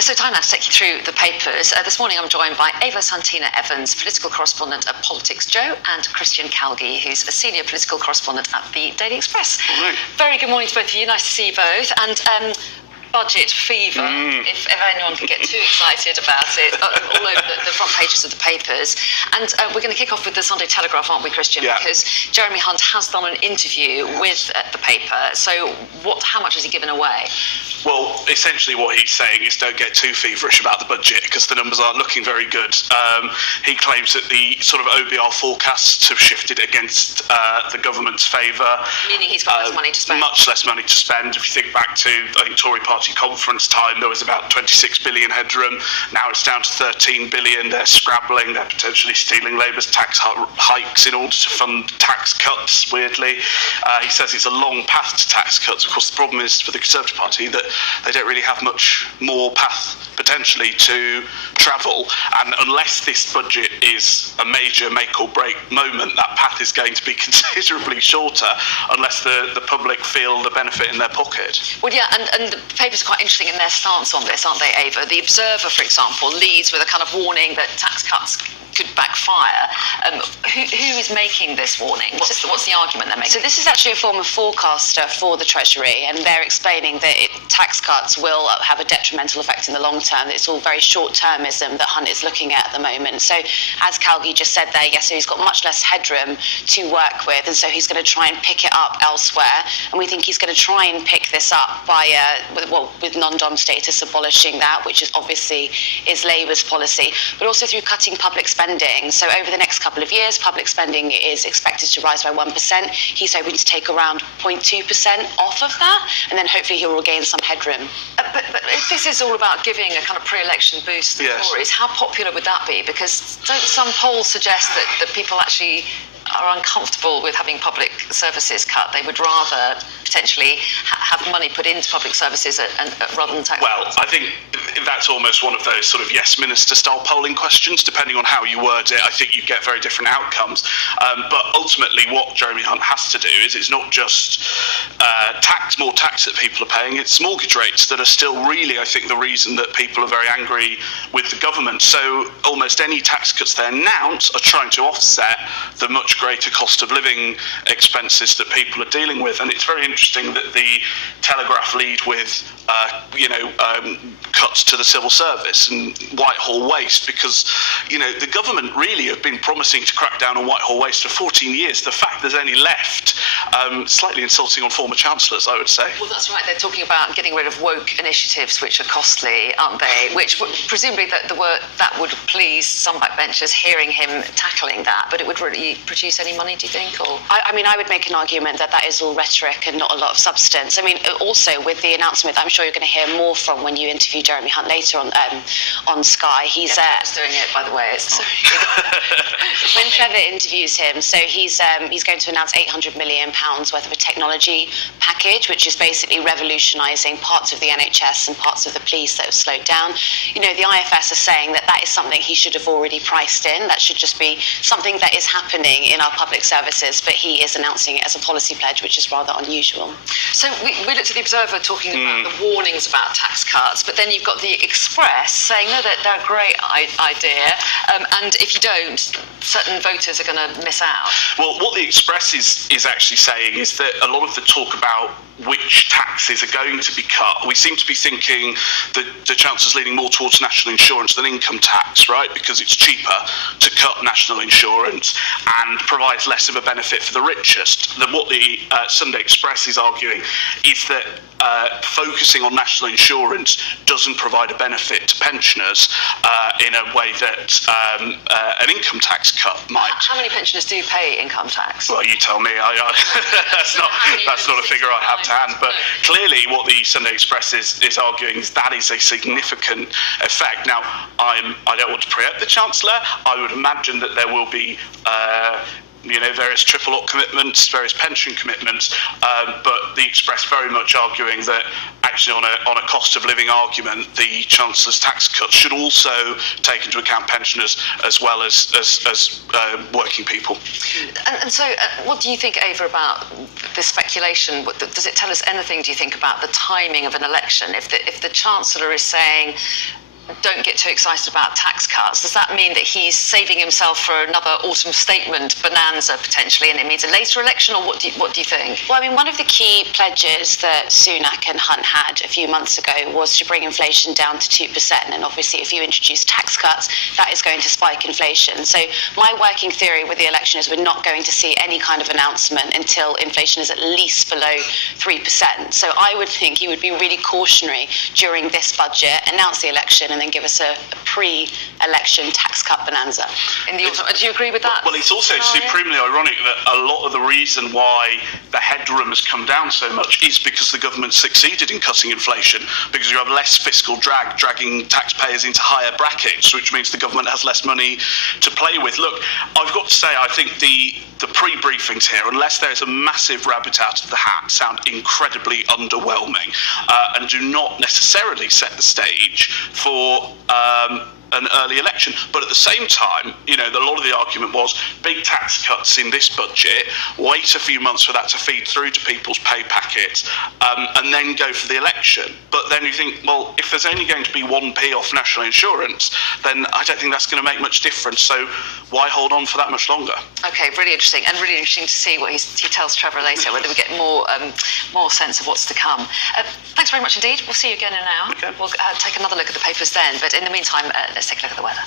So time now to take you through the papers. This morning I'm joined by Ava Santina Evans, political correspondent at Politics Joe, and Christian Calgie, who's a senior political correspondent at the Daily Express. All right. Very good morning to both of you. Nice to see you both. And budget fever, if anyone can get too excited about it, all over the front pages of the papers. And we're going to kick off with the Sunday Telegraph, aren't we, Christian? Yeah. Because Jeremy Hunt has done an interview with the paper. So how much has he given away? Well, essentially what he's saying is don't get too feverish about the budget because the numbers aren't looking very good. He claims that the sort of OBR forecasts have shifted against the government's favour. Meaning he's got less money to spend. Much less money to spend. If you think back to, I think, Tory party conference time, there was about 26 billion headroom. Now it's down to 13 billion. They're scrabbling. They're potentially stealing Labour's tax hikes in order to fund tax cuts, weirdly. He says it's a long path to tax cuts. Of course, the problem is for the Conservative Party that they don't really have much more path potentially to travel, and unless this budget is a major make or break moment, that path is going to be considerably shorter unless the public feel the benefit in their pocket. Well, yeah, and the paper's quite interesting in their stance on this, aren't they, Ava? The Observer, for example, leads with a kind of warning that tax cuts could backfire. Who is making this warning? What's the argument they're making? So this is actually a former forecaster for the Treasury, and they're explaining that tax cuts will have a detrimental effect in the long term. It's all very short-termism that Hunt is looking at the moment. So as Calgie just said there, yes, so he's got much less headroom to work with, and so he's going to try and pick it up elsewhere. And we think he's going to try and pick this up by with non-dom status, abolishing that, which is obviously is Labour's policy, but also through cutting public spending. So over the next couple of years, public spending is expected to rise by 1%. He's hoping to take around 0.2% off of that, and then hopefully he'll regain some headroom. But if this is all about giving a kind of pre-election boost to the Tories, how popular would that be? Because don't some polls suggest that people actually are uncomfortable with having public services cut? They would rather potentially have money put into public services rather than tax. Well, I think that's almost one of those sort of yes minister style polling questions. Depending on how you word it, I think you get very different outcomes. But ultimately what Jeremy Hunt has to do is it's not just more tax that people are paying, it's mortgage rates that are still really, I think, the reason that people are very angry with the government. So almost any tax cuts they announce are trying to offset the much greater cost of living expenses that people are dealing with. And it's very interesting that the Telegraph lead with cuts to the civil service and Whitehall waste, because the government really have been promising to crack down on Whitehall waste for 14 years. The fact there's any left, slightly insulting on former chancellors, I would say. Well, that's right. They're talking about getting rid of woke initiatives, which are costly, aren't they? Which presumably that would please some backbenchers hearing him tackling that, but it would really produce any money, do you think? Or I mean, I would make an argument that is all rhetoric and not a lot of substance. I mean, also with the announcement, I'm sure you're going to hear more from when you interview Jeremy Hunt later on Sky. He's doing it, by the way. It's not. When Trevor interviews him, so he's going to announce £800 million worth of a technology package, which is basically revolutionising parts of the NHS and parts of the police that have slowed down. The IFS are saying that is something he should have already priced in. That should just be something that is happening in our public services, but he is announcing it as a policy pledge, which is rather unusual. So we looked at the Observer talking about the warnings about tax cuts, but then you've got the Express saying, no, they're a great idea, and if you don't, certain voters are going to miss out. Well, what the Express is actually saying is that a lot of the talk about which taxes are going to be cut, we seem to be thinking that the Chancellor's leaning more towards national insurance than income tax, right? Because it's cheaper to cut national insurance and provides less of a benefit for the richest. Than what the Sunday Express is arguing is that focusing on national insurance doesn't provide a benefit to pensioners in a way that an income tax cut might. How many pensioners do pay income tax? Well, you tell me. That's not a figure I have to hand. But clearly, what the Sunday Express is arguing is that is a significant effect. Now, I don't want to preempt the Chancellor. I would imagine that there will be various triple lot commitments, various pension commitments, but the Express very much arguing that actually on a cost of living argument, the Chancellor's tax cuts should also take into account pensioners as well as working people. And so, what do you think, Ava, about this speculation? Does it tell us anything, do you think, about the timing of an election? If the Chancellor is saying, don't get too excited about tax cuts, does that mean that he's saving himself for another autumn statement bonanza potentially, and it means a later election, or what do you think? Well, I mean, one of the key pledges that Sunak and Hunt had a few months ago was to bring inflation down to 2%, and obviously if you introduce tax cuts, that is going to spike inflation. So my working theory with the election is we're not going to see any kind of announcement until inflation is at least below 3%. So I would think he would be really cautionary during this budget, announce the election, and then give us a pre-election tax cut bonanza. In the autumn. Do you agree with that? Well, it's also supremely ironic that a lot of the reason why the headroom has come down so much is because the government succeeded in cutting inflation, because you have less fiscal drag, dragging taxpayers into higher brackets, which means the government has less money to play with. Look, I've got to say, I think the pre-briefings here, unless there's a massive rabbit out of the hat, sound incredibly underwhelming and do not necessarily set the stage for an early election. But at the same time, a lot of the argument was big tax cuts in this budget, wait a few months for that to feed through to people's pay packets, and then go for the election. But then you think, well, if there's only going to be 1p off national insurance, then I don't think that's going to make much difference. So why hold on for that much longer? Okay, really interesting, and really interesting to see what he tells Trevor later, whether we get more sense of what's to come. Thanks very much indeed. We'll see you again in an hour. Okay. We'll take another look at the papers then, but in the meantime, let's take a look at the weather.